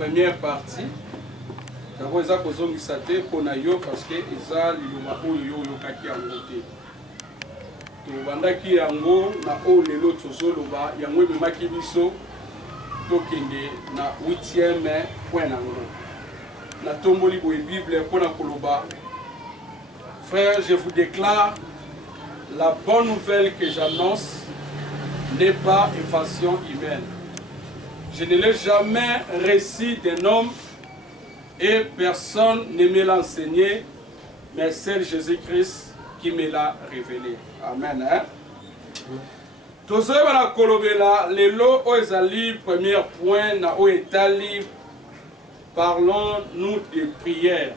première partie. D'abord, ils ont posé un pour nayo parce que ils ont eu kaki en côté. To bandaki yango na o lelo tozoloba yango ememaki biso tokende na 8e point nango. Na tomboli boye Bible pour na koloba. Frères, je vous déclare la bonne nouvelle que j'annonce n'est pas une façon humaine. Je ne l'ai jamais reçu d'un homme et personne ne me l'a enseigné, mais c'est Jésus-Christ qui me l'a révélé. Amen. Tozoe bana kolobela lelo oezali premier point na oetali parlons-nous de prière.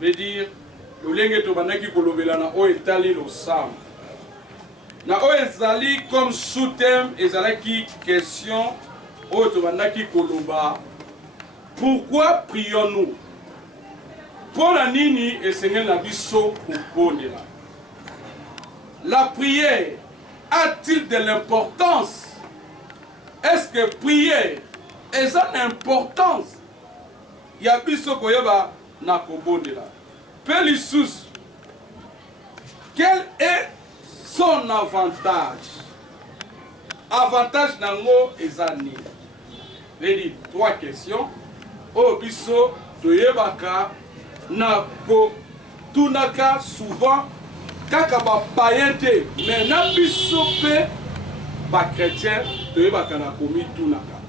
Veut dire le lenge to banaki kolobela na oetali lo sam. Na oezali comme sous-thème ezalaki question oto banaki koloba. Pourquoi prions-nous? Pour la nini et Seigneur la biso pour la prière a-t-il de l'importance? Est-ce que prière est une importance? Ya biso koyeba na kobondela. Pelissus, quel est son avantage? Avantage nango ezani. Je dis 3 questions. O biso toyebaka na ko tunaka souvent kaka ba païenté mais na biso pe ba chrétien toyebaka na komi tunaka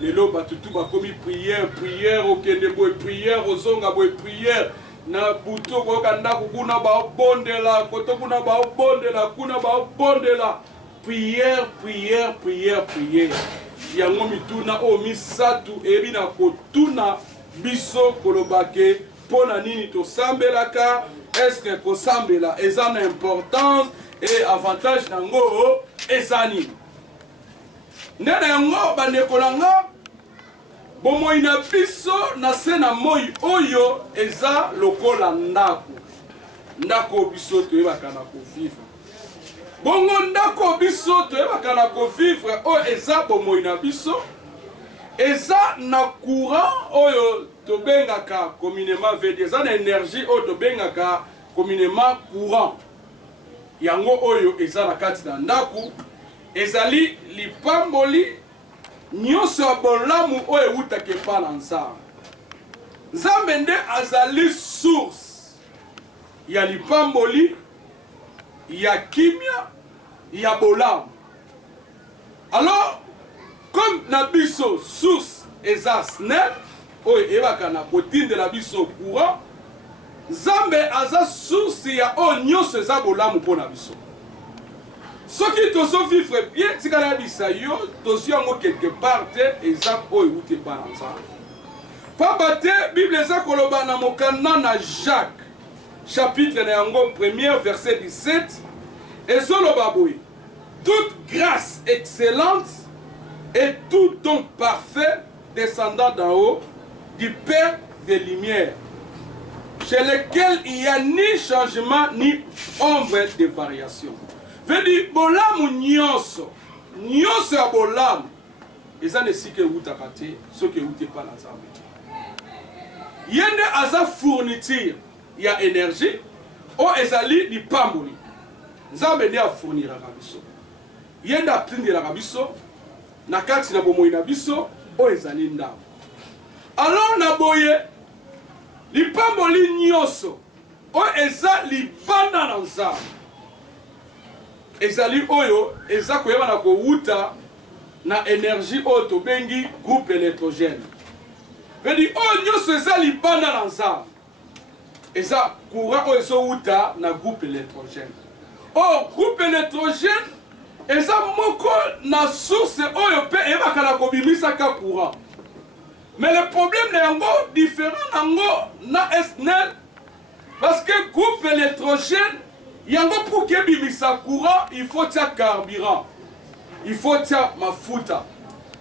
lelo batutu ba komi prière okende boy prière ozonga boy prière na buto ko kanda kuna ba bondela koto kuna ba bondela kuna ba bondela prière yango mituna o misatu ebina kotuna biso kolobake pona nini to sambelaka est-ce que ko sambela ezan importance et avantage nango ezani ndena yango banekolanga bomo ina biso na sena moi oyo eza lokola ndako biso to ebakana ko vivre. Bongo ndako biso toyebaka na kovivre o eza bomoi na biso eza na courant oyo tobengaka communément vedi eza na énergie oyo tobengaka communément courant yango oyo eza na kati na ndako ezali lipamboli nyonso ya bolamu oyo ewutaka epa na Nzambe nde azali source ya lipamboli ya kimia ya bolamu. Alors comme na biso source eza snel oyo ebaka na kotindela biso courant Nzambe aza source ya oyo nyonso eza bolamu mpona biso. Soki tozo vivre bien tikala ya bisa yo tozo yango quelque part te eza oyo ewuti epa na Nzambe. Pamba te Bible eza koloba na mokanda na Jacques chapitre na yango 1er verset 17 et Zolobaboui toute grâce excellente et tout don parfait descendant d'en haut du Père des Lumières chez lequel il n'y a ni changement ni ombre de variation. Veut dire bolamu nyonso ya bolamu eza nesike utaka te soki ute pa na Nzambe. Yende aza fourniture ya énergie o ezali lipamboli Nzambe nde afourniraka biso yende atindelaka biso na kati na bomoi na biso o ezali ndako. Alors na boye lipamboli nyonso o eza libanda na Nzambe ezali oyo eza koyeba na kowuta na énergie oyo tobengi groupe électrogène. Veut dire oyo nyonso eza libanda na Nzambe eza courant oyo ezowuta na groupe électrogène. Oh, groupe électrogène eza moko na source oyo pe ebaka na kobimisaka courant. Mais le problème na yango différent nango na SNEL parce que groupe électrogène yango pour que bimisa courant il faut tia carburant. Il faut tia mafuta.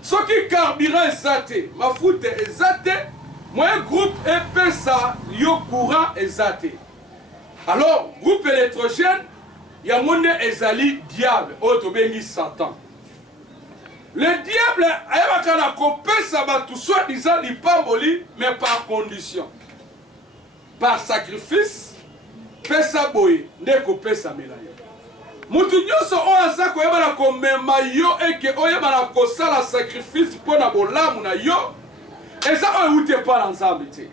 Soki carburant ezate, mafuta ezate, moi groupe epesa yo courant ezate. Alors groupe électrogène yango nde ezali diable oyo tobengi Satan. Le diable a kopesa batu soi-disant lipamboli, mais par condition. Par sacrifice, pesa boye, nde kopesa melayo. Mutu nyonso o aza koyeba na komema yo eke oyeba na kosala sacrifice pona bolamu na yo, eza oyo euti epa na nzambe te.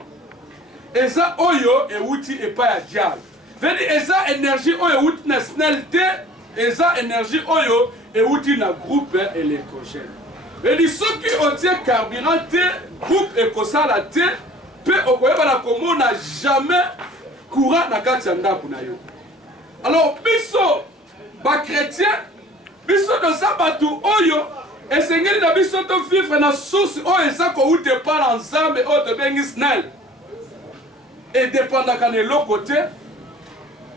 Eza oyo euti epa ya diable. Vedi eza énergie oyo euti na SNEL te, eza énergie oyo euti na groupe électrogène. Vedi soki otie carburant te, groupe ekosala te, pe okoyeba na komona jamais courant na kati ya ndako na yo. Alors biso ba chrétien, biso toza batu oyo esengeli na biso to vivre na source oyo eza kouta pa na nzambe oyo tobengi SNEL. Et dépendaka na eloko te,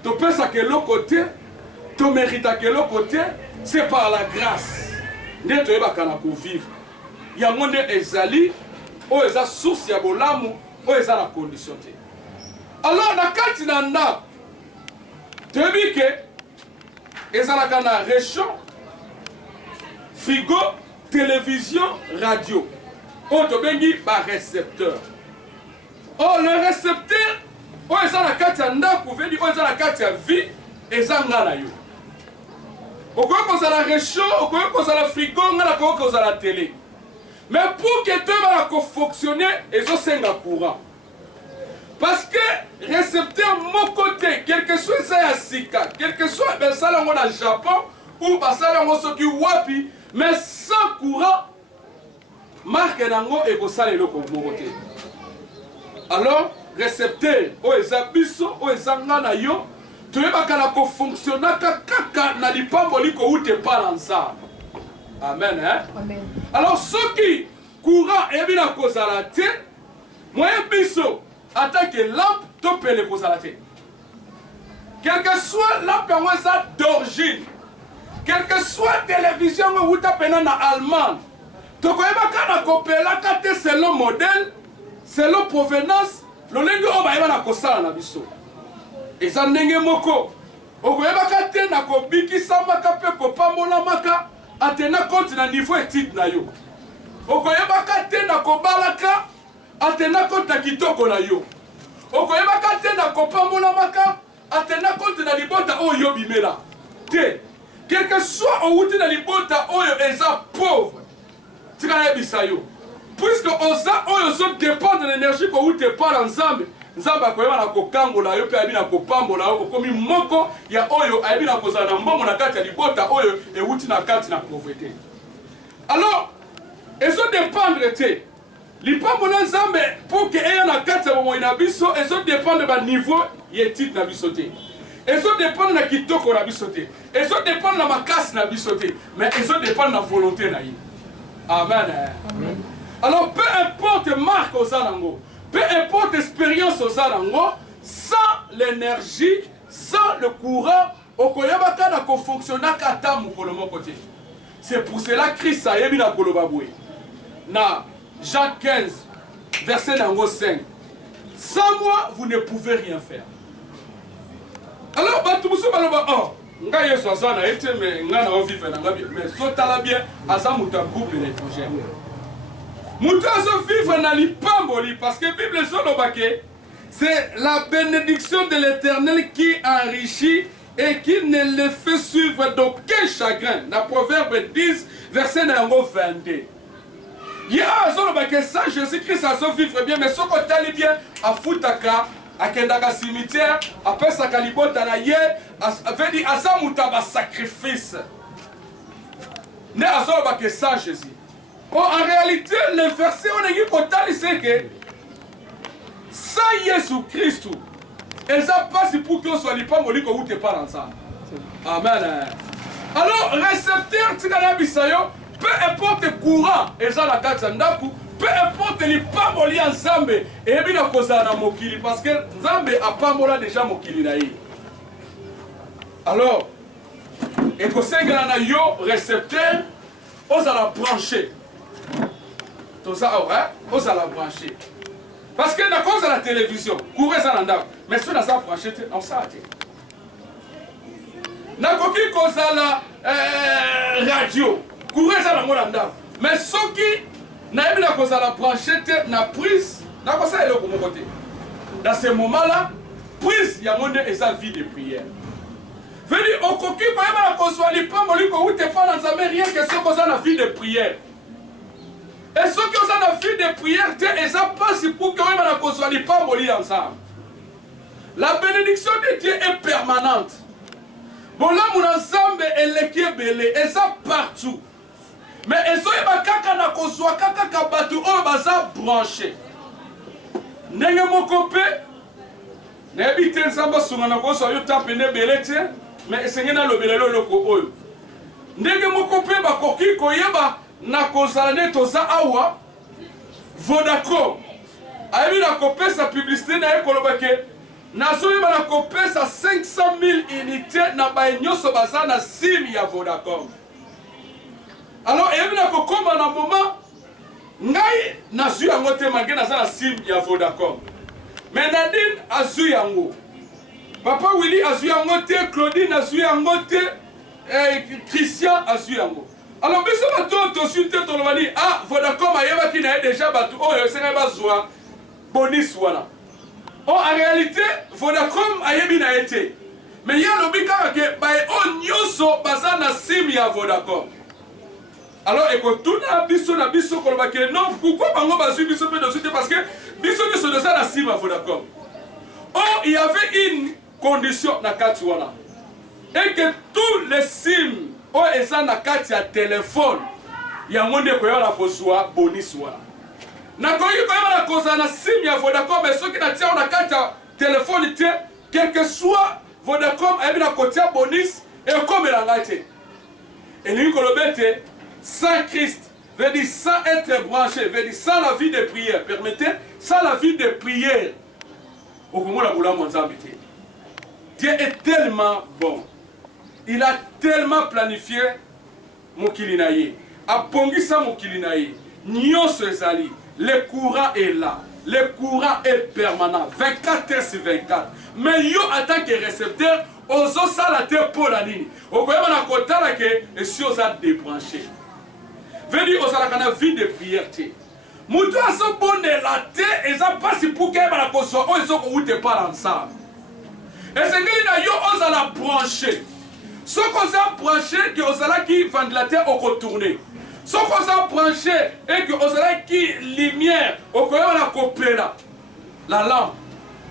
topesaka eloko te, toméritaka eloko te, c'est par la grâce nde toyebaka na kovivre. Yango nde ezali oyo eza source ya bolamu oyo eza na condition te. Alors na kati na ndako toyebi ke ezalaka na réchaud, frigo, télévision, radio oyo tobengi ba récepteur. Oh, le récepteur oyo eza na kati ya ndako vedi oyo eza na kati ya vie eza nga na yo. Okoki kozala réchaud, okoki kozala frigo, nga na koki kozala télé. Mais pour que tu vas fonctionner, ils ont 5 courant. Parce que récepteur mon côté, quel que soit ça Sika, quel que soit ça là au Japon ou ça là au Wapi, mais sans courant, marque nango et ça les locaux mon côté. Alors récepteur, o ezabiso, o ezangana yo, tu es pas qu'à fonctionner kaka na lipamboli ko ou te pas ensemble. Amen, hein? Amen. Alors, ceux qui courant et bien à cause à la tête, moi, biso, attaque lampe, top les causes à la tête. Quel que soit lampe d'origine, quel que soit télévision ou tapena en allemand, tu connais pas quand on copie la carte selon modèle, selon provenance, le lingue on va y avoir la cause à la biso. Et ça n'est moko. On connais pas quand on a copie qui s'en va capé copa mola maka. Atena compte na niveau étude na yo. Okoyeba kate na kobalaka, atena compte na kitoko na yo. Okoyeba kate na kopambola maka, atena compte na libota oyo bimela. Te, quel que soit au outil na libota oyo eza pauvre. Tika na bisa yo. Puisque oza oyo zo dépend de l'énergie ko outé par ensemble. Nzamba akoyeba na kokangola yo pe abi na kopambola yo okomi moko ya oyo abi na kozala na mbongo na kati ya libota oyo euti na kati na pauvreté. Alors ezo dépendre te lipambola nzambe pour que eya na kati ya bomoi na biso ezo dépendre ba niveau ya titre na biso te. Ezo dépendre na kitoko na biso te. Ezo dépendre na makasi na biso te, mais ezo dépendre na volonté na ye. Amen. Amen. Alors peu importe marque aux anango, peu importe l'expérience aux alango, sans l'énergie, sans le courant, okoyebaka na fonctionner kata mukolo moko te. C'est pour cela que Christ a yebi na kolobabwe. Na Jean 15, verset 5. Sans moi, vous ne pouvez rien faire. Alors, batumusu baloba oh, nga yeso azana ete me nga na vivre na nga bien, mais sotala bien azamuta groupe l'étranger. Moutazo vivre na lipamboli parce que Bible solobake c'est la bénédiction de l'Éternel qui enrichit et qui ne le fait suivre d'aucun chagrin. Dans Proverbe 10 verset 22. Ya solobake ça Jésus-Christ azo vivre bien mais soko tali bien afutaka akendaka cimetière apesaka libota na ye avedi azamuta ba sacrifice. Ne azolobake ça Jésus. Bon, en réalité, le verset on est c'est que sans Jésus-Christ, et ça passe pour qu'on soit pas molli que vous n'êtes pas ensemble. Amen. Alors, récepteur, peu importe le courant, et ça la carte sandaku, peu importe les pas molli ensemble, et bien à cause de mokili, parce que Zambe a pas molli déjà mokili naï. Alors, et que c'est que yo récepteur, on va brancher. Tout ça, on va la brancher. Parce que dans cause de la télévision, courir ça dans mais si on a ça branché, on s'arrête. Dans cause de la radio, courant ça dans mon ndako. Mais ce qui n'a pas la branchette na prise n'a pas ça le côté. Dans ce moment-là, prise il y a mon et sa vie de prière. Veut dire au coquille quand même la consoler pas moli ko te pas dans sa rien que ce qu'on a la vie de prière. Et ceux qui ont la vie de prière, ils ont pas pour que même la consoler pas moli ensemble. La bénédiction de Dieu est permanente. Bon là mon ensemble est qui est belé, et ça partout. Mais ils ont pas kaka na consoler kaka batu on baza branché. Nenge mokope na ebite nsamba sunga na consoler yo tape ne belé tiens. Mais c'est un lobelelo loko oyo. Ndenge mokope ba koki koyeba na kozalane toza awa Vodacom. Ayebi na kopesa publicité na ekolobake nazoyeba na kopesa 500,000 unités na baenyoso baza na sim ya Vodacom. Alors ayebi na kokoma na moment ngai nazu yango te mange naza na sim ya Vodacom. Mais Nadine azu yango. Papa Willy a joué en moté, Claudine a joué en moté, Christian a joué en moté. Alors, mais ça va tout suite, on va dire, ah, Vodacom a qui n'a déjà battu, oh, c'est un bazouin, bonus, voilà. Oh, en réalité, Vodacom a été. Mais il y a le bika qui est, oh, nyoso, bazan na sim ya Vodacom. Alors, écoute, tout na biso, qu'on va dire, non, pourquoi bango bazu biso peut de suite, parce que biso ne se de ça na sim à Vodacom. Oh, il y avait une condition na kati wana et que tous les sims o eza na kati ya téléphone ya monde ko yala kozwa bonus wana na ko yala koza na sim ya Vodacom mais ceux qui na tia na kati ya téléphone te quel que soit Vodacom ayebi na kotia bonus et comme la ngate et lui ko lobete sans Christ veut dire sans être branché veut dire sans la vie de prière permettez sans la vie de prière au moment la boula monzambité. Dieu est tellement bon. Il a tellement planifié mon kilinaye. A pongi sa mon kilinaye. Nyonso ezali. Le courant est là. Le courant est permanent. 24 heures sur 24. Mais yo en tant que récepteur, ozo salate pour la ligne. Au koyama na kotala ke et si oza débranché. Veut dire oza la vie de prière. Moutou a son bon de la terre et ça passe pour qu'elle va la console. Oh, ils ont outé pas ensemble. Et c'est que là, yo on la brancher. Ce qu'on a branché, que on a qui vend la terre au retourner. Ce qu'on a branché et que on a qui lumière au coin la couper là. La lampe.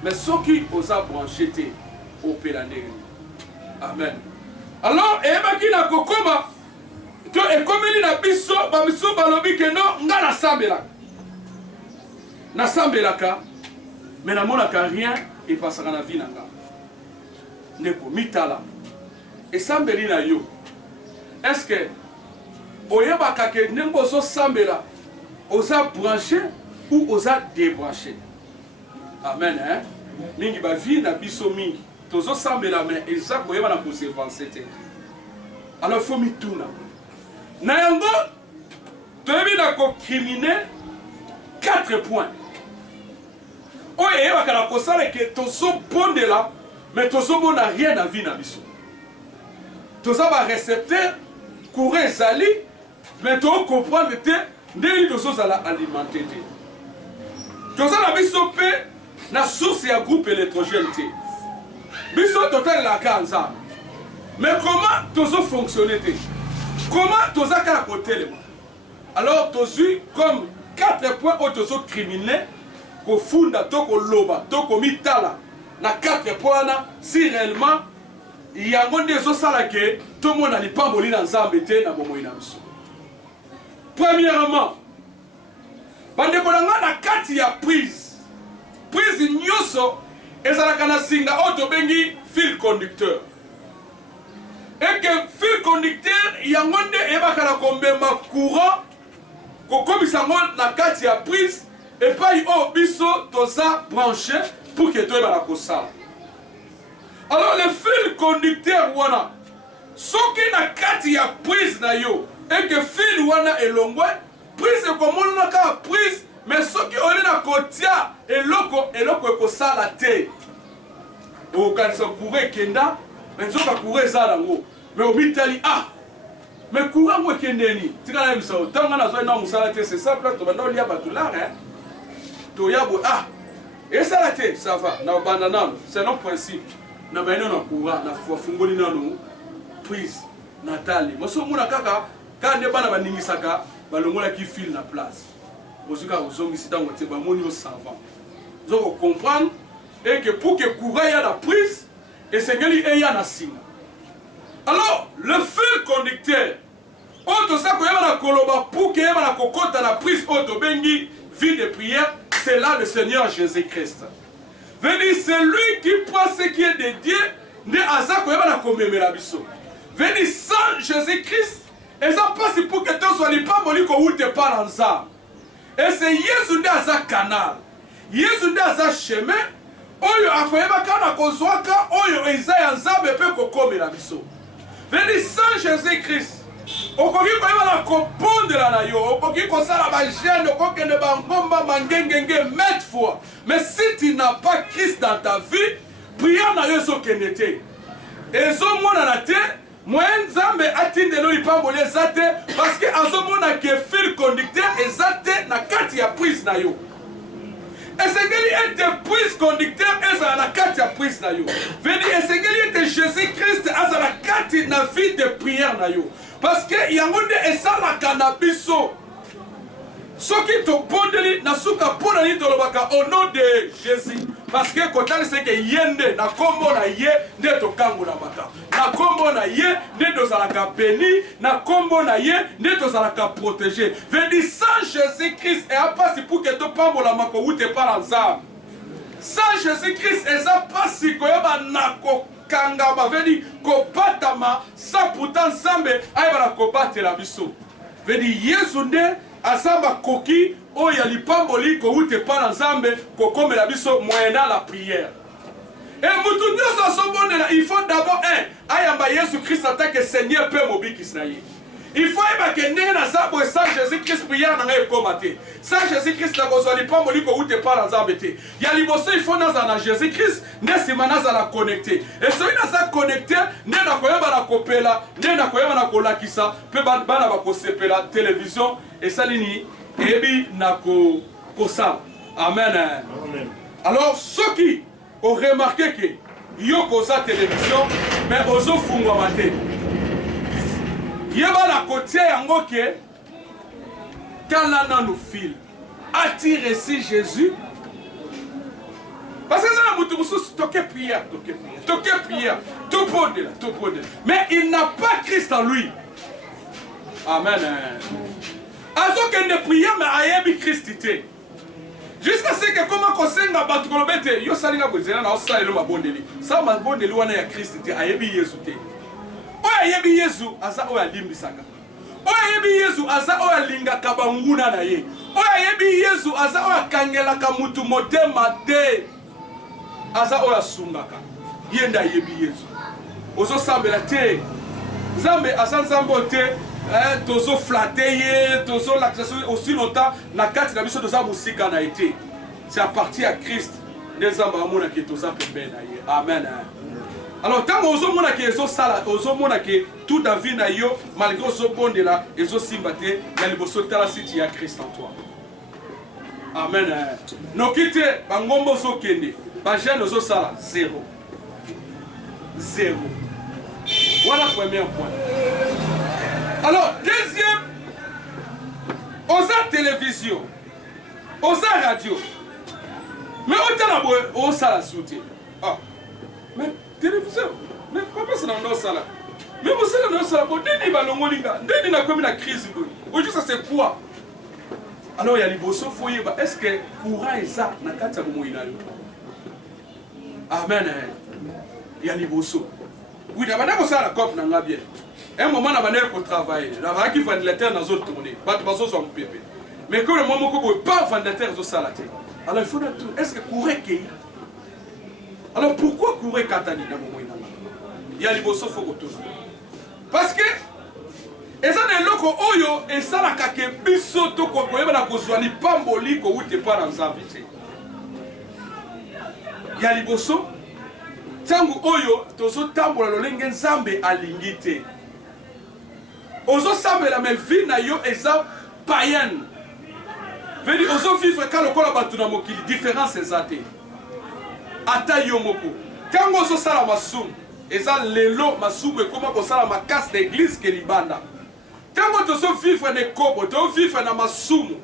Mais ce qui on a branché t'es au pélané. Amen. Alors, et bien qui n'a kokoma. Et comme il a biso, bamiso balobi que non, ngala sambela. Na sambelaka mais na monaka rien et passera na vie nanga ndeko mitala et sambeli na yo est-ce que oyebaka ke ndembo so sambela oza branché ou oza débranché amen hein mingi ba vie na biso mingi tozo sambela mais eza koyeba na conservancer te alors faut mituna na yango toyebi na ko criminer 4 points. Oh, et il va que que ton son bon de là, mais ton son bon n'a rien à vie dans biso. Ton son va récepteur, courir sali, mais tu comprendre que tu ton son à alimenter. Ton son a biso pe na source et groupe électrogène. Biso total la canza. Mais comment ton son fonctionne? Comment ton son à côté? Alors, tu as comme 4 points où tu es criminel. Ko funda toko loba toko mitala na 4 points si réellement il y a monde zo sala ke tout le monde ali pamboli na nzambe te na bomo ina biso. Premièrement bande ko na kati ya prise nyoso ezalaka na singa auto bengi fil conducteur et que fil conducteur il y a monde ebaka na kombema courant ko komisa ngo na kati ya prise. Et pas au biso toza branché pour que tu aies la cosa. Alors le fil conducteur wana, ce qui n'a kati ya prise na yo, et que fil wana est long, prise comme on a ka prise, mais ce qui on a kotia et loko ko sala te. O kanisa courir kenda, mais zo ka courir za lango, mais au mitali ah. Mais courant moi qui ndeni tika na biso tanga na zo na musala te c'est ça place to banda lia batula hein to yabo ah et ça la te ça va na banana c'est non principe na baino na courant na fungoli nano prise natali moso muna kaka kande bana baningisaka balongola ki fil na place ozuka ozongisi tango te ba moni au savant zo comprendre et que pour que courant ya la prise et sengeli e ya na singa. Alors, le fil conducteur, pour qu'il y ait la prise bengi, vie de prière, c'est là le Seigneur Jésus-Christ. Veut dire, c'est lui qui prend ce qui est de Dieu, de Azak, veut dire, sans Jésus-Christ, et ça passe pour que tu sois pas moli ou te parles ensemble. Et c'est Jésus de Azak canal, Jésus de Azak chemin, oyo akoyeba kana kozwaka, oyo ezaya ensemble pe kokomela biso. Venez sans Jésus-Christ. Okoki koyeba na kopondela na yo, okoki kosala ba jeune, okoki ne ba ngomba mangengenge mille fois. Mais si tu n'as pas Christ dans ta vie, prière na yo so kenete. Ezo mona na te, moyen nzambe atindelo ipamboli ezate parce que azo mona ke fil conducteur ezate na kati ya prise na yo. Et c'est qu'il était prise conducteur et ça la carte à prise na yo. Veni et c'est qu'il était Jésus-Christ à la carte na vie de prière na yo. Parce que yangonde et ça la cannabiso. Ce qui te pondeli na suka pona ni tolobaka au nom de Jésus. Parce que quand c'est que yende na kombo na ye ne to kango na mata. Na kombo na ye ne to salaka béni, na kombo na ye ne to salaka protégé. Veni sans Jésus-Christ et à pas si pour que to pambo la mako ou te par ensemble. Sans Jésus-Christ et ça pas si koyeba na ko kanga ba veni ko batama ça pourtant sambe ay ba ko batela biso. Veni Yesu ne asamba koki o ya lipamboli ko ute pa nzambe ko komela biso moyena la prière. Et mutu nyoso sobonela il faut d'abord ayamba Yesu Christ en tant que Seigneur pe mobiki snaye. Il faut que na sabo sans Jésus-Christ prière na ngai komate. Sans Jésus-Christ la ko zoli pamboli ko ute pa nzambe te. Ya liboso il faut na Jésus-Christ ndesi manaza la connecter. Et so ina sa connecter ndena koyeba na kopela, ndena koyeba na kolakisa pe bana ba ko sepela télévision et salini ebi nako kosa. Amen. Amen. Alors ceux qui ont remarqué que yo kosa télévision mais ozo fungwa mate. Yeba la côté yango ke quand là dans nos fils attire ici Jésus. Parce que ça la mutu musu toke prière, tout pode là. Mais il n'a pas Christ en lui. Amen. Azo kende prière mais ayebi Christité. Jusqu'à ce que comment kosenga batu kolobete yo salinga bozela na osala elo mabondeli. Ça mabondeli wana ya Christité ayebi Yesu te. Oya yebi Yesu aza oya limbisaka. Oya yebi Yesu aza oya lingaka banguna na ye. Oya yebi Yesu aza oya kangelaka mutu motema te. Aza oya sungaka. Yenda yebi Yesu. Ozo sambela te. Zambe aza nzambo te. Tozo flatter, tozo l'accessoire aussi longtemps na kati na biso toza musika na été. C'est à partir à Christ des ambamona qui toza pembe na ye. Amen. Alors tant ozo mona ke ezo sala, ozo mona ke tout ta vie na yo malgré ozo bonde là, ezo simbate ya liboso tala siti ya Christ en toi. Amen. Nokite bangombo zo kende, ba jeune ozo sala zéro. Voilà le premier point. Alors, deuxième, aux télévision, aux radio. Mais on a la soutien. Ah, mais télévision, mais pourquoi c'est dans ça là? Mais vous savez dans ça, vous n'avez pas l'ongolinga, vous n'avez pas la crise. Aujourd'hui, ça c'est quoi? Alors, il y a les bossos, est-ce que courant est ça? Amen. Il y a les bossos. Oui, il y a des bossos à la COP, n'a bien. Un moment, on a travaillé. On a qui ventilateur dans une tournée. Mais quand le moment où on ne pas ventilateur dans la alors il faut tout. Est-ce que courir qui? Alors pourquoi courir Katani dans le moment? Il y a les bosses faut retourner. Parce que et ça des locaux oyo et ça la kake biso to ko ko yeba ko zwani pamboli ko wuté pas dans invité. Il y a les bosses tangu oyo tozo tambola lolenge nzambe alingité. ozo sambela me vie na yo eza païenne. Veut dire ozo vivre quand le kola batu na mokili différence ezate. Ata yo moko. Quand ozo sala masumu, eza lelo masumu ekoma ko sala makasi d'église ke libanda. Quand ozo vivre ne kobo, to vivre na masumu.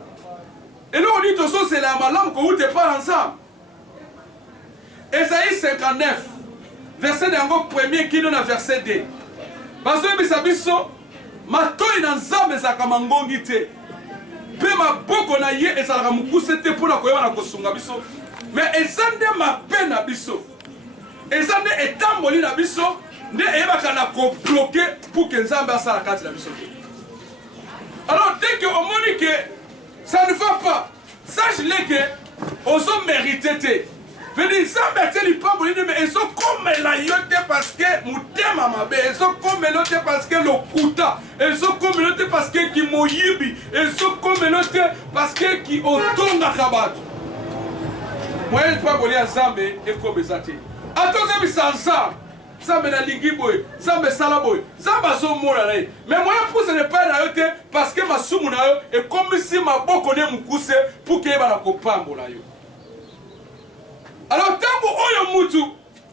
Et là on dit ozo c'est la malamu ko ute pas ensemble. Esaïe 59 verset d'ango premier qui donne verset 2. Bazo bisabiso matoi na nzambe ezalaka mangongi te mpe maboko na ye ezalaka mokuse te mpona koyeba na kosunga biso mais eza nde mabe na biso eza nde etamboli na biso nde eyebaka na kobloke pour ke nzambe asala kati na biso te. Alors dès que omoni ke ça ne va pas sache-le ke ozo mérite te. Veut dire nzambe atie lipamboli mais ezokomela yo te parce que motema mabe ezokomela te parce que lokuta ezokomela te parce que kimoyibi ezokomela te parce que ki otongaka bato moye lipamboli ya nzambe ekomeza te atozebisa nzambe nzambe nalingi boye nzambe esala boye nzambe azomona na ye mais moye mpusana epai na yo te parce que masumu na yo ekomisi maboko ne mokuse pour ke yeba na kopambola yo. Alors, tant que mutu,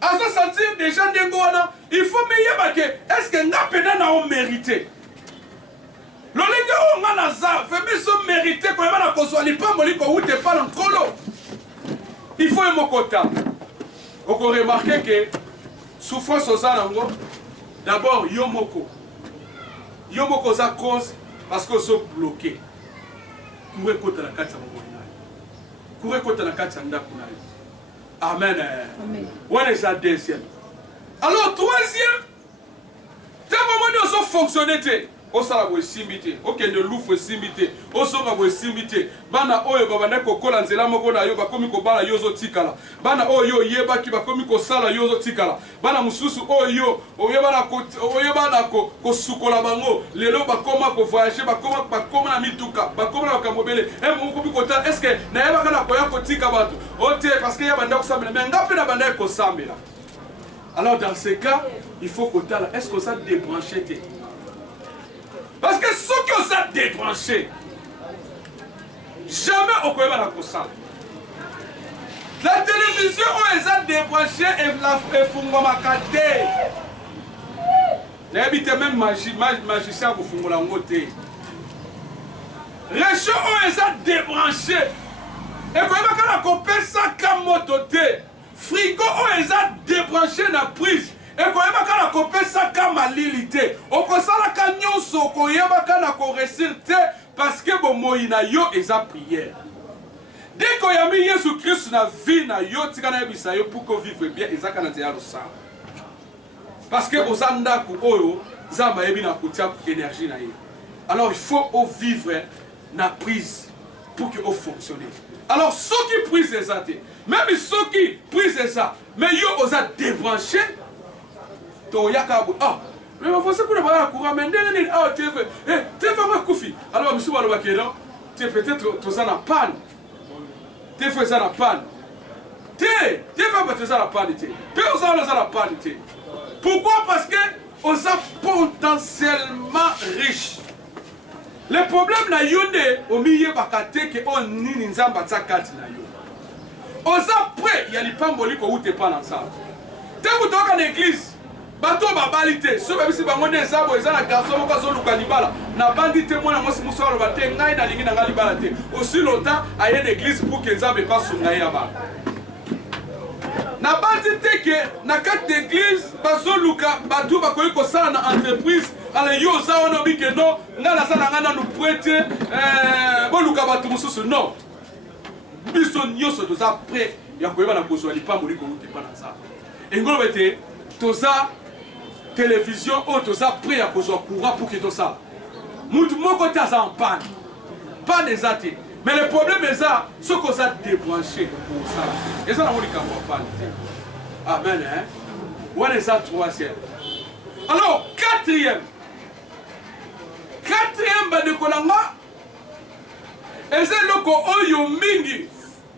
à se sentir déjà d'engouana, il faut me dire que est-ce que n'a pas n'a mérité? Le légué on a nazar, fait mais son mérité quand il va la consoler pas moli quand vous t'es pas dans colo. Il faut un mot quota. On peut remarquer que souffrance aux anangos, d'abord yomoko. Yomoko ça cause parce que sont bloqués. Courir contre la carte à courir contre la carte à ndakunaï. Amen. Amen. On est à deuxième. Alors, troisième, tant que nous avons fonctionné, on s'en a simité, ok, de l'oufre simité, on s'en a simité. Bana oyo babane ko kola nzela moko na yo bakomi ko bala yozo tikala. Bana oyo yeba ki bakomi ko sala yozo tikala. Bana mususu oyo oyeba ko sukola bango. Lelo bakoma ko voyager bakoma na mituka, bakoma na kamobele. Moko bi ko ta est-ce que na yeba kana ko ya ko tika bato. Ote parce que ya banda ko sambela mais ngape na banda ko sambela. Alors dans ce cas, il faut que tu est-ce que ça débranché te? Parce que ceux qui ont ça débranché, jamais on ne peut pas la ça. La télévision, on les a débranchés et la fungomakate. N'habitez même magicien pour fungolangote. Les choses, on les a débranchés. Et quand on a coupé ça comme mototé. Frigo, on les a débranchés dans la prise. Et quand on a coupé ça comme malilité. On peut ça la canyon so qu'on y a réussir parce que bon moïna yo et sa prière. Dès qu'on y a mis Jésus Christ dans la vie na yo tikana bisa yo pour qu'on vive bien et ça kana te yalo ça. Parce que aux anda ku oyo zamba yebi na kutia énergie na yo. Alors il faut vivre na prise pour que on fonctionne. Alors ceux qui prisent les athées, même ceux qui prisent ça, mais yo os a débranché. Ah, mais il faut que vous courant, mais tu es vraiment koufi. Alors, monsieur Walobakero, tu es peut-être en panne. Tu es en panne. Tu es vraiment en panne. Tu es en panne. Pourquoi? Parce que on est potentiellement riche. Le problème, c'est au milieu de on n'y a pas de on est prêt, il y a les pamboli qui ne sont pas ensemble. Quand vous êtes dans l'église, bato babalité so babisi bango ne zabo ezana garçon moko azoluka libala na bandi te mwana mwasi muso aloba te ngai na lingi na ngai libala te aussi longtemps aye l'église pour que nzambe pas sunga ya ba na bandi te ke na kati d'église bazoluka bato bakoyi kosala na entreprise ala yo za wana bi ke no nga na sala nga na nous prêter boluka bato mususu non biso nyoso toza prêt ya koyeba na kozwa lipamboli ko uti pa na za engolo bete toza télévision ou tout ça prêt à cause courant pour que tout ça. Mon côté ça en panne. Pas des athées. Mais le problème est ça, ce qu'on a débranché pour ça. Et ça, on dit qu'on va panne. Amen. Hein? Où est ça troisième? Alors, quatrième, de Kolanga. Et c'est le ko oyo mingi.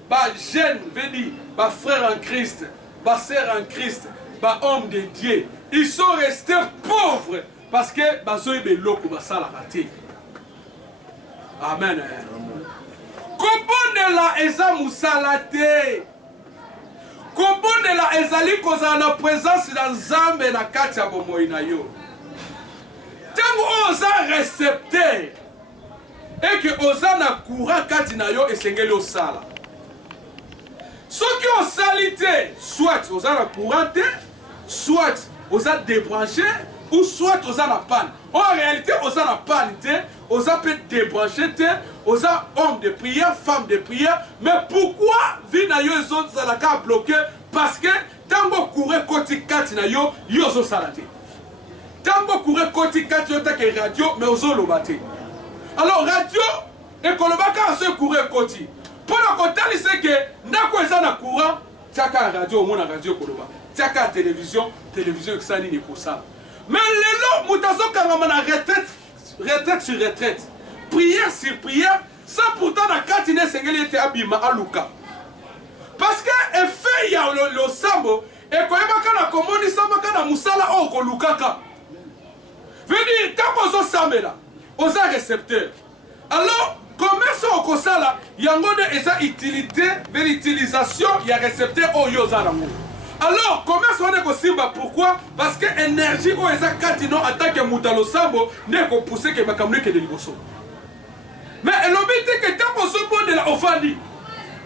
Ba jeune, veut dire, ba frère en Christ, ba sœur en Christ, ba homme de Dieu. Ils sont restés pauvres parce que bazoyi beloko basala raté. Amen. Kobondela eza musala te. Kobondela ezali kozala na présence na Nzambe na kati ya bomoi na yo. Tango oza récepteur et que oza na courant kati na yo esengeli osala. Soki osali te, soit oza na courant te, soit oza débranché ou soit oza na panne. En réalité oza na panne te, oza peut débranché te, oza homme de prière, femme de prière, mais pourquoi vie na yo ezozalaka bloqué? Parce que tango courant koti kati na yo, yo zo salate. Tango courant koti kati yo take radio, mais ozo lobate. Alors radio et kolobaka se courant koti. Pour le côté c'est que ndako eza na courant, tiaka radio au mona radio koloba. Tiaka télévision, télévision que ça ni ça. Mais lelo mutazo kangama na retraite sur retraite. Prière sur prière, ça pourtant na katine sengeli était abima aluka. Parce que effet ya lo sambo et koyeba kana komoni sambo kana musala o kolukaka. Veut dire tant ozo sambela, oza récepteur. Alors commerce au kosala yango de eza utilité vers l'utilisation ya récepteur o yoza nango. Alors commerce on est simba pourquoi? Parce que énergie o eza katino attaque mutalo sambo ne ko pousser que makamne ke de liboso. Mais l'obité que tant qu'on se bonne de la offandi.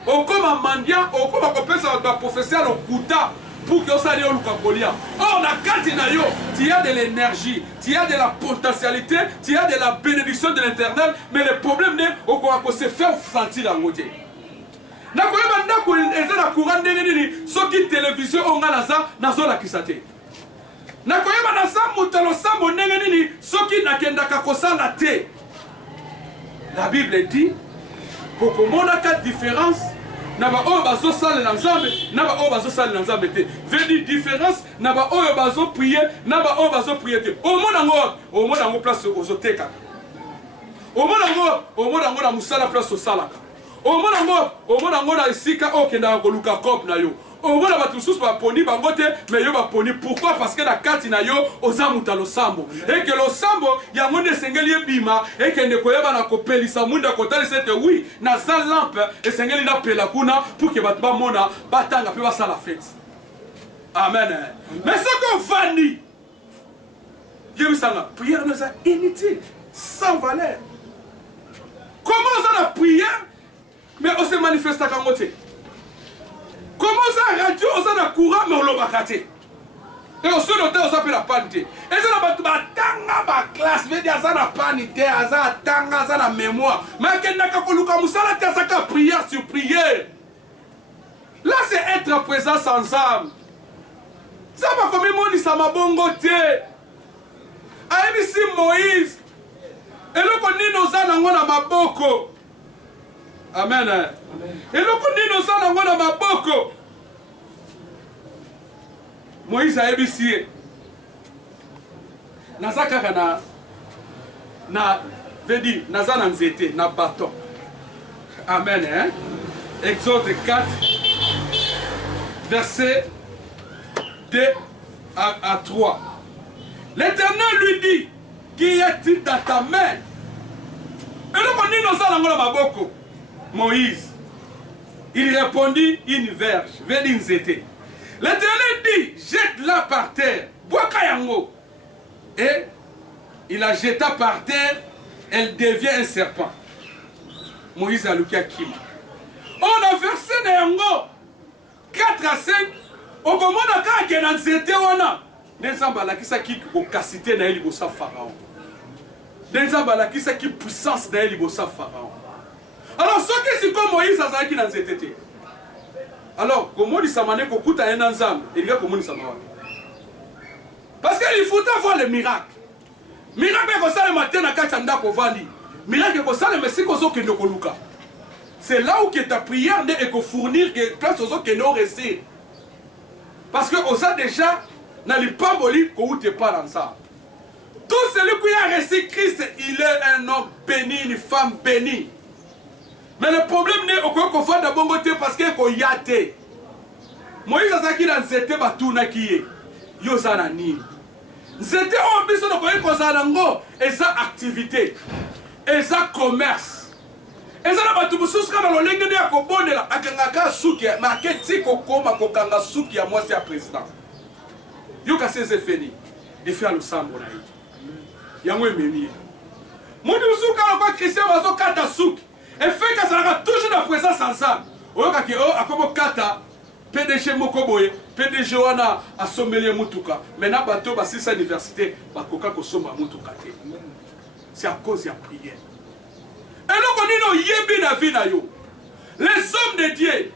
Au comme un mendiant, au comme un professeur de professeur au kuta pour que ça aille au lukakolia. Or la katinayo, tu as de l'énergie, tu as de la potentialité, tu as de la bénédiction de l'internel, mais le problème n'est au qu'on se fait sentir la côté. Na koyeba ndako eza na courant ndenge nini soki télévision onga naza nazo la kisate. Na koyeba na sa mutalo sambo ndenge nini soki nakendaka kosala te. La Bible dit pour qu'on ait quatre différences, naba oyo bazo sala na Nzambe, naba oyo bazo sala na Nzambe te. Veut dire différence, naba oyo bazo prier, naba oyo bazo prier te. Au monde ngo place ozoteka. Au monde ngo na musala place osalaka. Au monde ngo na esika okenda koluka kop na yo. Au monde ba tous ba poni bangote mais yo ba poni pourquoi? Parce que la kati na yo ozamuta lo sambo et que lo sambo ya monde sengeli bima et que ne koyeba na kopelisa munda kotali c'était oui na za lampe et sengeli na pela kuna pour que batba mona batanga pe basa la fête. Amen. Mais ce qu'on vani yebisanga prière nous est inutile, sans valeur. Comment ça la prière mais on se manifeste à côté. Comment ça radio on a courant mais on l'a bakate. Et on se note on s'appelle la panité. Et ça na batanga ba classe veut dire ça na panité, ça tanga ça na mémoire. Mais kenda ka koluka musala ta ça ka prière sur prière. Là c'est être présent ensemble. Ça va comme moni ça ma bongo te. Aïbisi Moïse. Et le koni nos nango na maboko. Amen. Et le koni nos nango na maboko. Moïse a ébissé. Nazaka na veut dire naza na nzete na bâton. Amen. Hein? Exode 4 verset 2 à 3. L'Éternel lui dit, qu'y a-t-il dans ta main? Et le koni nos nango na maboko. Moïse, il répondit une verge, veut dire nzete. L'Éternel dit, jette-la par terre. Et il la jeta par terre, elle devient un serpent. Moïse a lukia Kim. On a versé Néango 4 à 5. Au moment où on a nzete wana. Nenzamba la kisa ki okasité na eli bosa pharaon. Nenzamba la kisa ki puissance na eli bosa pharaon. Alors ce que c'est comme Moïse a zaki na nzete. Alors, comment il s'amène qu'on coûte à un ensemble? Il y a comment il s'amène. Parce qu'il faut avoir le miracle. Miracle que ça le matin à Kachanda Kovani. Miracle que ça le messie qu'on s'occupe de Koluka. C'est là où ta prière n'est que fournir que place aux autres qui n'ont resté. Parce que on a déjà dans les pamboli qu'on ne pas ensemble. Tout celui qui a reçu Christ, il est un homme béni, une femme bénie. Mais le problème n'est qu'on fait de bon côté parce qu'il y a des. Moïse a dit dans cette batouna qui est. Yosana ni. C'était un biso de koye kozanango eza activité, eza commerce. Eza na batu mususu kama lolenge de akobondela akangaka suki marketing kokoma kokanga suki ya mwasi ya président. Yoka seze feni et faire le sambo na yi. Yango ememi. Mundi musuka kwa Christian bazo kata suki. Et fait que ça sera toujours la présence ensemble. Oyoka ki o akobo kata PDG Mokoboye, PDG wana asomeli mutuka. Maintenant bato ba sisa université bakoka ko soma mutuka te. C'est à cause de la prière. Et nous connaissons yebi na vie na yo. Les hommes de Dieu,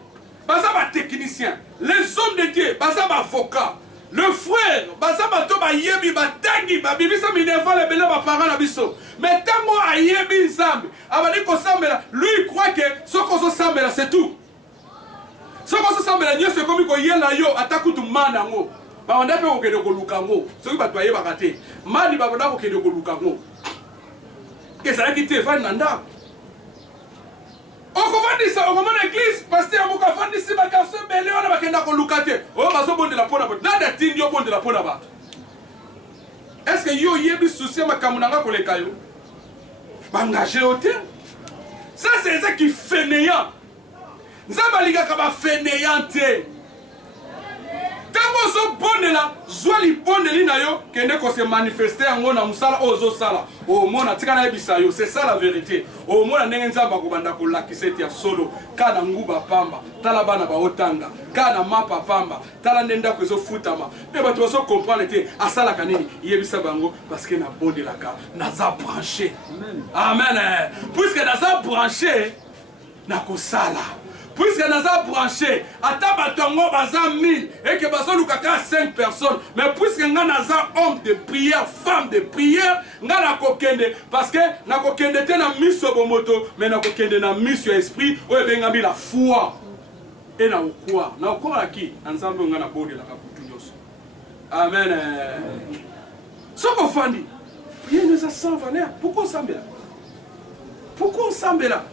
baza ba technicien, les hommes de Dieu, baza ba avocat. Le frère, baza ba to ba yebi ba tangi ba bibisa minerva le bela ba parents na biso. Mais tango a yebi nzambe, abali ko sambela, lui il croit que ce qu'on se sambela c'est tout. Ce qu'on se sambela Dieu c'est comme ko yela yo atakutu mana ngo. Ba onda pe ko kede ko lukango. Ce qui ba to yeba kate. Mani ba onda ko kede ko lukango. Que ça qui te va nanda. On commande ça, on commande l'église, pasteur mon commande ici ba ka se belé on ba kenda ko lukate. Oh ba so bonde la pona ba. Nada tingi yo bonde la pona ba. Est-ce que yo yebi souci ma kamunanga ko le kayo? Ba engagé au terme. Ça c'est ça qui fainéant. Nzamba liga ka ba fainéant te. Tango so bonde la, zwali bonde li na yo kende ko se manifester yango na musala ozo sala. O mona tika na yebisa yo, c'est ça la vérité. O mona ndenge nzamba ko banda ko lakiseti ya solo, kana nguba pamba, tala bana ba otanga, kana mapa pamba, tala ndenda ko zo futama. Mais bato so comprendre te asala kanini yebisa bango parce que na bonde la ka, na za branché. Amen. Amen. Puisque na za branché na ko sala. Puisque nous avons branché, à Tabatongo, baza 1000, et que baza lukaka 5 personnes, mais puisque nous avons homme de prière, femme de prière, nous avons kokende, parce que nous avons kokende te na miso bomoto, mais nous avons kokende na miso esprit, ou bengambi la foi. Et na ukwa, na ukwa la ki, ensemble nous avons boni la kaputu nyoso. Amen. Ce qu'on fait, prière nous a sans valeur. Pourquoi on s'en là? Pourquoi on s'en là?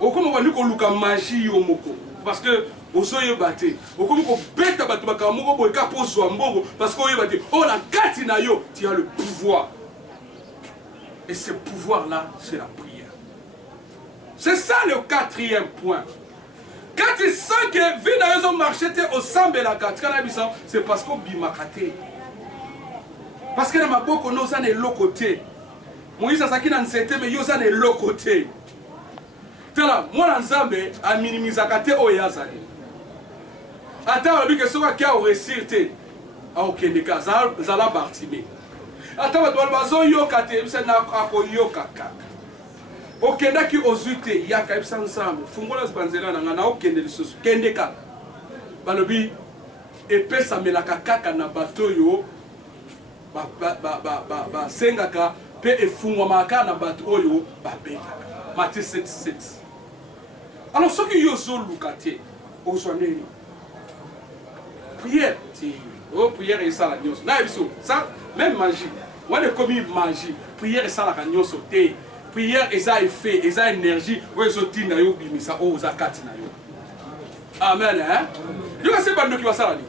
Okomo bandi ko luka magie yo moko parce que ozoye baté okomo ko beta bato bakamoko boy ka pozwa mbongo parce que oye baté oh la kati na yo tu as le pouvoir et ce pouvoir là c'est la prière. C'est ça le quatrième point. Quand tu sens que vie na yo marché au sambe la kati kana bisa c'est parce qu'on bimakate parce que na maboko no za ne lokoté Moïse asaki na nsete mais yo za ne lokoté. Moi, Nzambe a minimisé o yazali. Attends, lui que soit qui a réussir te, a aucun cas, zala bartime. Attends, doit bazo yokate, c'est na ako yokaka. Okenda ki ozute yaka ibsa Nzambe. Fungola zbanzela na okende lisusu kende ka. Balobi epesa melaka kaka na bato yo ba sengaka pe efungwa maka na bato oyo ba beka. Matthieu 7:7. Alors, ce qui est lukate, aujourd'hui, prière, oh, prière et ça la nios. Ça, même magie. On a commis magie. Prière et ça la nios au thé. Prière et ça effet, et ça énergie. Où est-ce que tu as eu bimisa, oh, zakati na yo. Amen, hein? Tu vois, c'est pas nous qui va ça la nuit.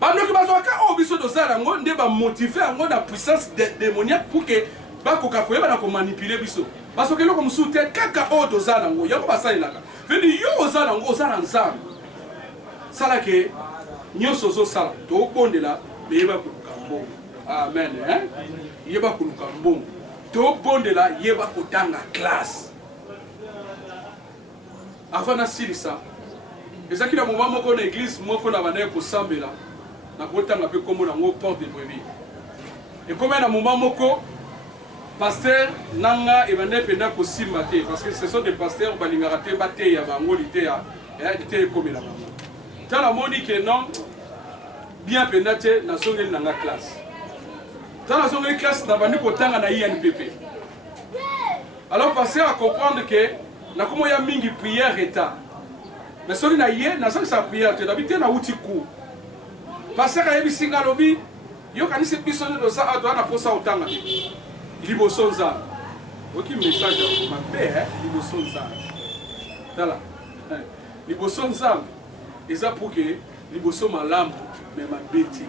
Bando qui va ça, oh, biso de ça, on va motiver, on a la puissance démoniaque pour que, bah, kokakoye, bah, qu'on manipule biso. Parce que l'on soutient kaka o dozana ngo yako basali laka. Vedi yo ozana ngo ozana nzambe. Sala ke nyoso zo sala to bondela yeba kuluka mbongo. Amen hein. Yeba kuluka mbongo. To bondela yeba kotanga classe. Avant na silisa. Ezaki na moment moko na église moko na bana ko sambela. Na kotanga pe komo na ngo porte de brebis. Et comme na moment moko pasteur nanga et bande penda ko simate parce que ce sont des pasteurs balingaraté baté ya bango lité ya lité comme la bango. Tant la moni que non bien penda te na songeli nanga classe. Tant la songeli classe na bandi ko tanga na INPP. Alors pasteur à comprendre que na komo ya mingi prière état. Mais soli na yé na sa prière te d'habiter na outil coup. Pasteur a yebisinga lobi yo kanisi biso de ça a na posa otanga. Liboso nzambe. Aucun message à ma père, liboso nzambe. Tala. Liboso nzambe. Et ça pour que liboso malambo mais ma bêtise.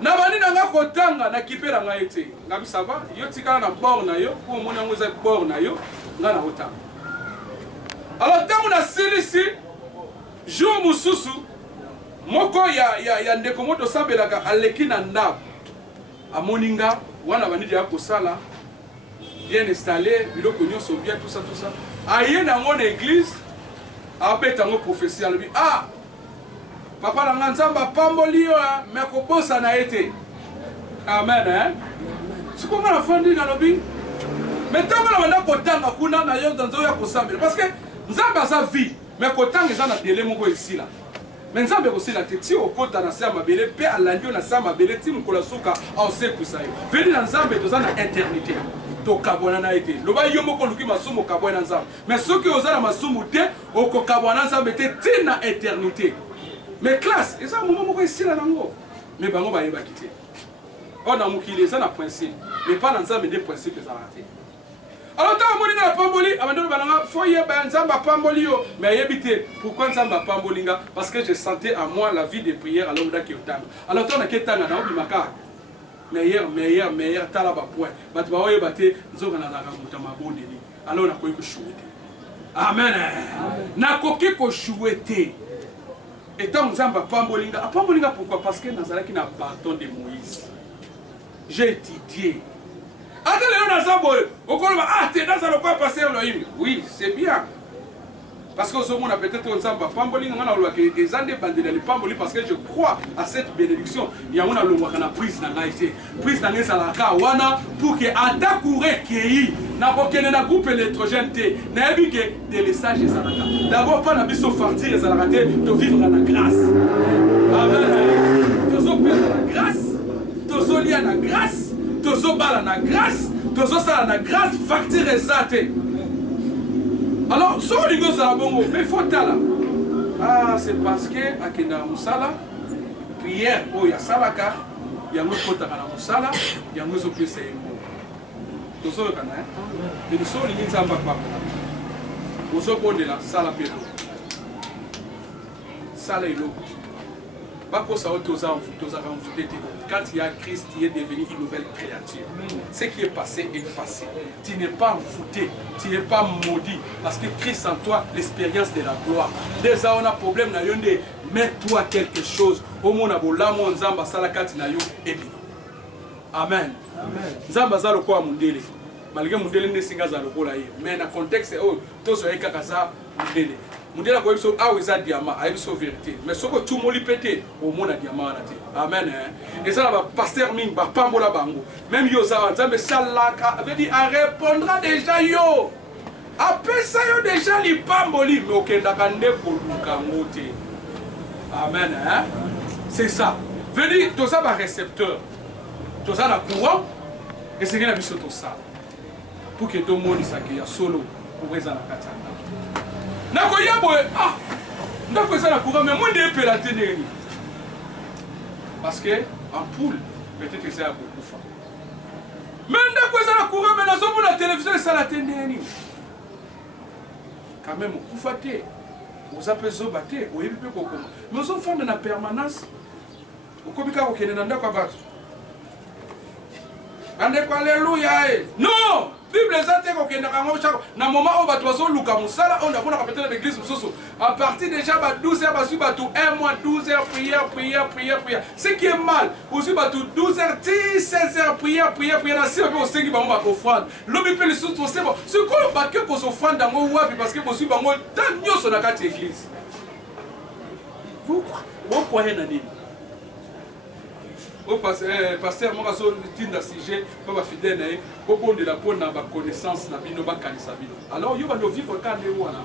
na bani nanga kotanga na kipela nga ete ngabi ça va yo tikala na bord na yo pour mona ngoza bord na yo nga na otanga. Alors tango na silisi jour mususu moko ya ndeko moto sambelaka aleki na ndabo amoninga wana banidi ya kosala bien installé biloko nyonso bien tout ça aye na ngone église abeta ngo prophétie alobi ah papa na nga nzamba pamboli yo me ko bosa na ete amen hein siko ngana fandi na lobi mais tango na banda kotanga kuna na yo nzo ya kosambela parce que nzamba za vie mais kotanga za na délai moko esila mais nzambe kosila te ti okota na sa mabele pe alandi na sa mabele ti mukola suka aosekwisa yo veli na nzambe toza na éternité tokabwana na ete loba yo moko luki masumu okabwana na nzambe mais soki oza na masumu te okokabwana na nzambe te ti na éternité mais classe eza moment moko esila nango mais bango bayebaki te o na mokili eza na principe mais pas na nzambe nde principe ezalaka te. Alors tant moninga la pamboli abandon balanga foye ba nzamba pamboli yo mais yebite pourquoi nzamba pambolinga parce que je sentais en moi la vie de prière alors ndaki otanga. Alors tant na ketanga na obimaka meilleur tala ba point batu ba oyebate nzoka na naka mutama bondeli alors na koyi ko chouete amen na koki ko chouete et tant nzamba pambolinga pourquoi parce que nazalaki na bâton de Moïse j'ai étudié. Oui, c'est bien. Parce que on a peut-être parce que je crois à cette bénédiction. Il y a une prise dans prise dans pour que Adakure Kei n'a pas groupe électrogène des messages d'abord pas la mission fartir de vivre dans la grâce. Amen. La grâce, la grâce. Tozo bala na grâce, tozo sala na grâce, facture ezate. Alors, so lingo za bongo, mais faut tala. Ah, c'est parce que akenda musala, prière o ya salaka, yango kota kana musala, yango zo pesa yemo. Tozo kana hein. Et so lingo za papa. Ozo bondela sala pelo. Sala ilo. Quand il y a Christ, tu es devenu une nouvelle créature. Ce qui est passé est passé. Tu n'es pas envoûté, tu n'es pas maudit. Parce que Christ en toi, l'expérience de la gloire. Déjà, on a un problème, mets-toi quelque chose. Amen. Zamba za lokola mundele. Malgré mundele ne singa za lokola ye. Mais na contexte to so ekaka za mundele. Mundele ko biso a weza diamant, a biso vérité. Mais soko tout moli pété au monde diamant na te. Amen. Et ça ba pasteur ming ba pambola bango. Même yo za nzambe salaka veut dire en répondra déjà yo. Après ça yo déjà li pamboli mais okenda kande ko luka ngote. Amen. C'est ça. Veut dire to ça ba récepteur. To ça la courant et c'est rien biso to ça. Pour que tout le monde s'accueille solo pour raison la katana. Nako yabo ah ndako ça la courant mais moi de pelaté neni. Parce que en poule peut-être que ça a beaucoup fa. Mais ndako ça la courant mais nazo pour la télévision ça la tendeni. Quand même kufate. Vous appelez zobaté ou yebi ko koma. Mais aux enfants de la permanence okobika ko kenena ndako batu. Alléluia. Non! Bible ezate ko kenda kango chako na moment où bato bazo luka musala on a peut-être l'église musoso à partir déjà ba 12 heures basu bato 1 mois 12 heures prière. Ce qui est mal, aussi bato 12 heures 10 16 heures prière na si ba osengi bango ba offrande. Lobi pe le soutien c'est bon. Ce qu'on ba que ko offrande dango wapi parce que bosu bango tant nyoso na kati église. Vous croyez na nini? Pasteur moi zo tinda sujet pas ba fidèle pour bonde la pour na ba connaissance na bino ba kanisa bino alors yo ba no vivre quand les wana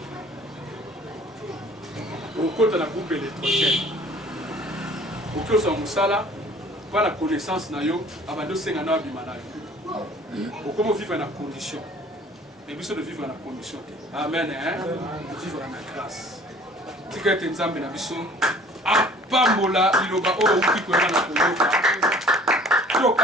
au côté na groupe électrogène au cœur son musala pas la connaissance na yo abando senga na bimana au comment vivre na condition mais biso de vivre na condition amen hein de vivre na grâce tika tenzambe na biso pambola iloba o uki kwena na kuloka toka